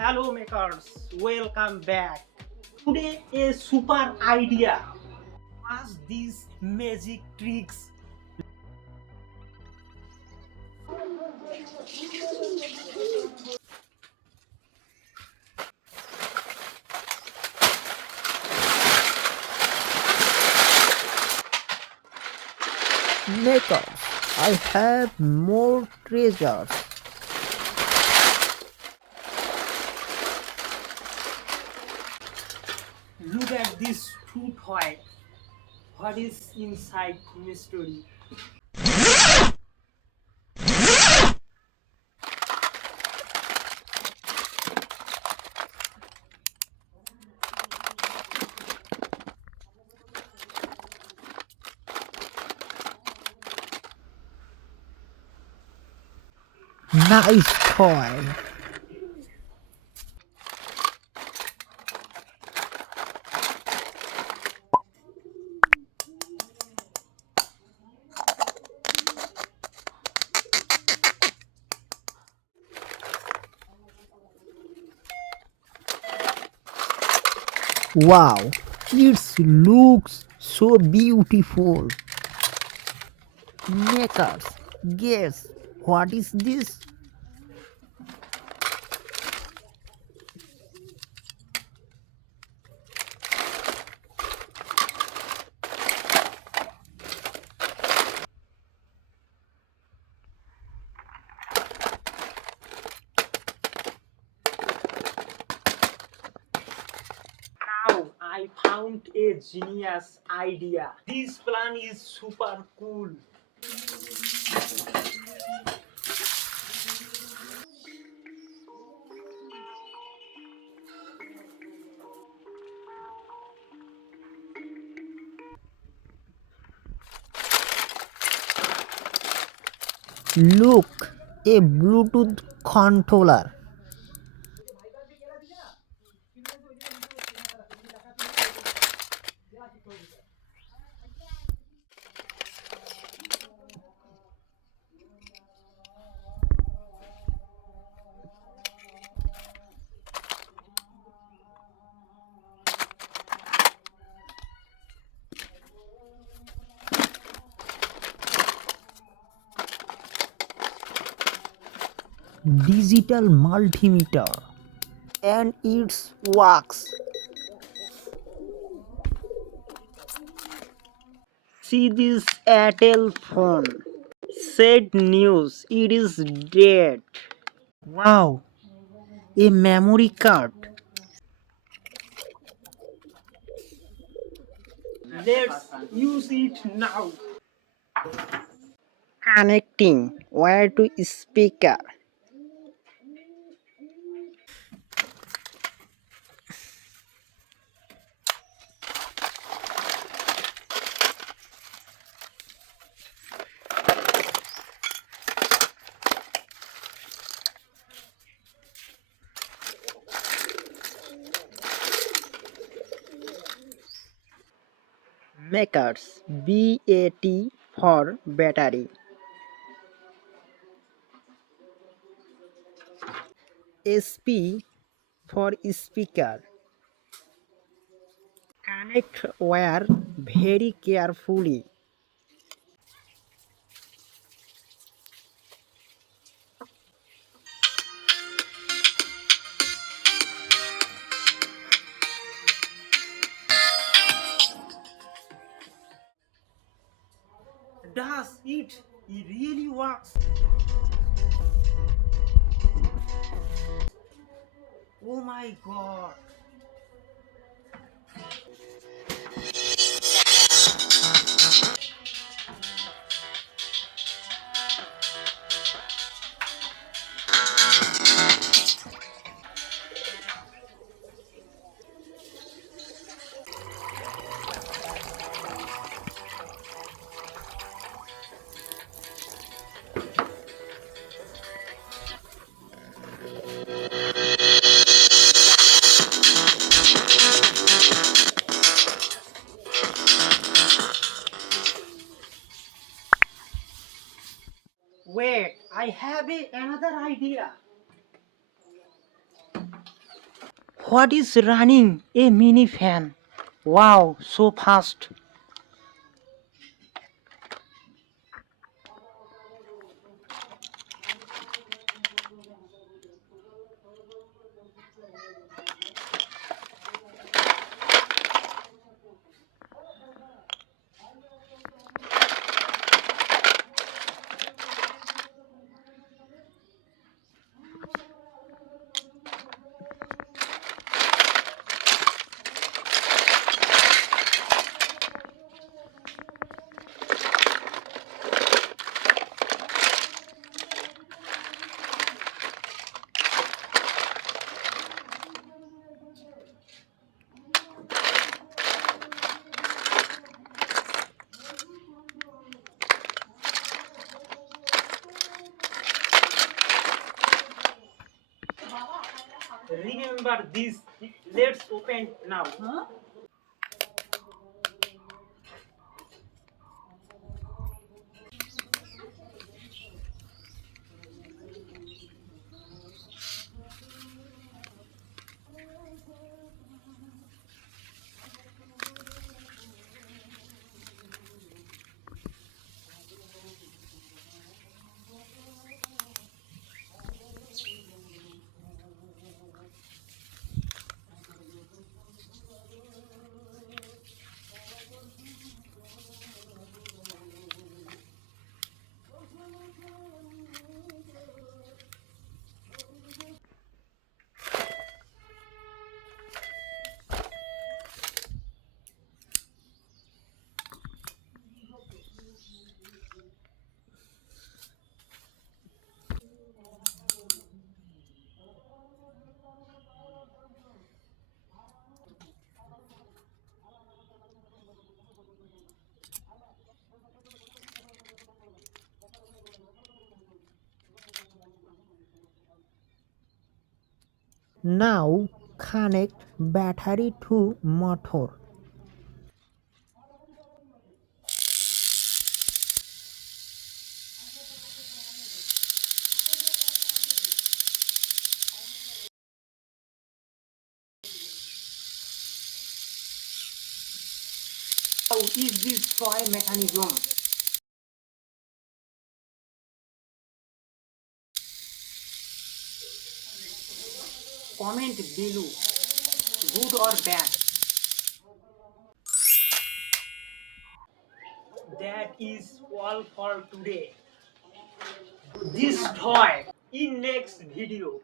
Hello makers, welcome back. Today a super idea. Ask these magic tricks. Makers, I have more treasures. Look at this two toy. What is inside mystery? Nice toy. Wow, it looks so beautiful. Makers, guess what is this? Now I found a genius idea. This plan is super cool. Look, a Bluetooth controller. Digital multimeter, and it works. See this Airtel phone. Sad news, it is dead. Wow, a memory card. Let's use it now. Connecting wire to speaker. Makers, BAT for battery. SP for speaker. Connect wire very carefully. Does it? It really works. Oh my god. Wait, I have another idea. What is running? A mini fan. Wow, so fast. Remember this. Let's open now. Now connect battery to motor. How is this toy mechanism? Comment below, good or bad. That is all for today. This toy in next video.